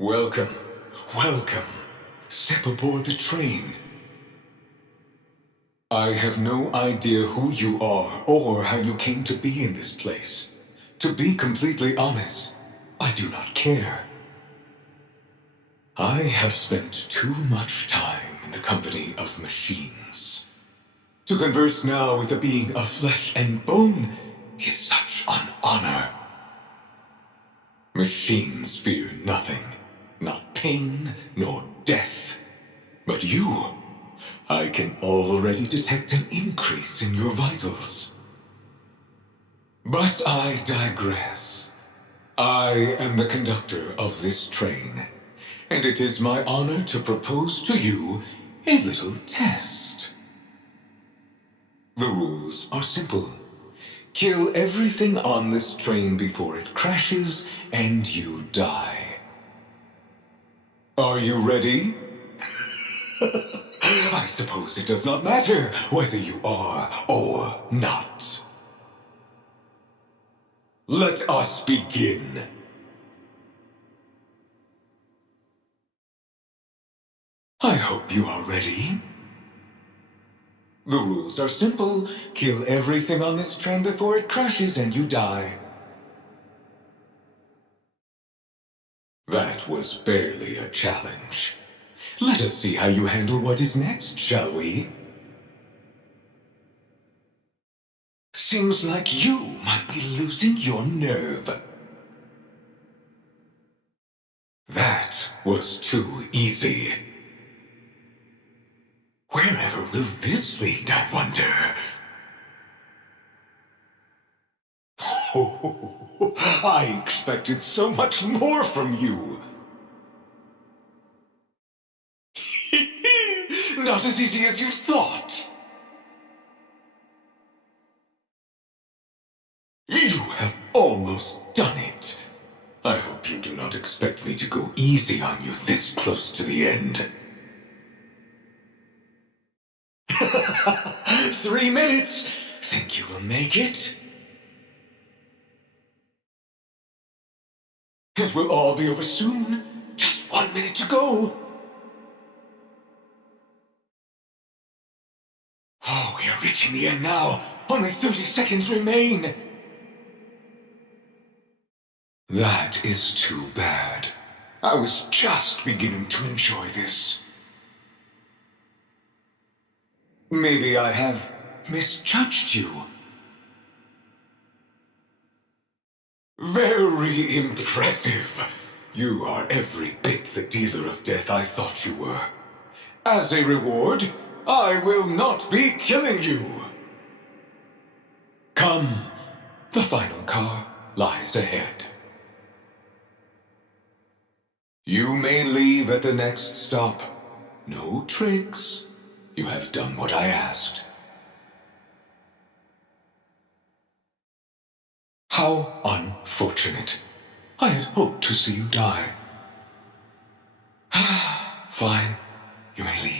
Welcome, welcome. Step aboard the train. I have no idea who you are or how you came to be in this place. To be completely honest, I do not care. I have spent too much time in the company of machines. To converse now with a being of flesh and bone is such an honor. Machines fear nothing, not pain nor death. But you, I can already detect an increase in your vitals. But I digress. I am the conductor of this train, and it is my honor to propose to you a little test. The rules are simple. Kill everything on this train before it crashes, and you die. Are you ready? I suppose it does not matter whether you are or not. Let us begin. I hope you are ready. The rules are simple. Kill everything on this train before it crashes and you die. That was barely a challenge. Let us see how you handle what is next, shall we? Seems like you might be losing your nerve. That was too easy. Wherever will this lead, I wonder? Oh, I expected so much more from you. Not as easy as you thought. You have almost done it. I hope you do not expect me to go easy on you this close to the end. 3 minutes. Think you will make it? It will all be over soon. Just 1 minute to go. Oh, we are reaching the end now. Only 30 seconds remain. That is too bad. I was just beginning to enjoy this. Maybe I have misjudged you. Very impressive. You are every bit the dealer of death I thought you were. As a reward, I will not be killing you. Come, the final car lies ahead. You may leave at the next stop. No tricks. You have done what I asked. How unfortunate. I had hoped to see you die. Fine. You may leave.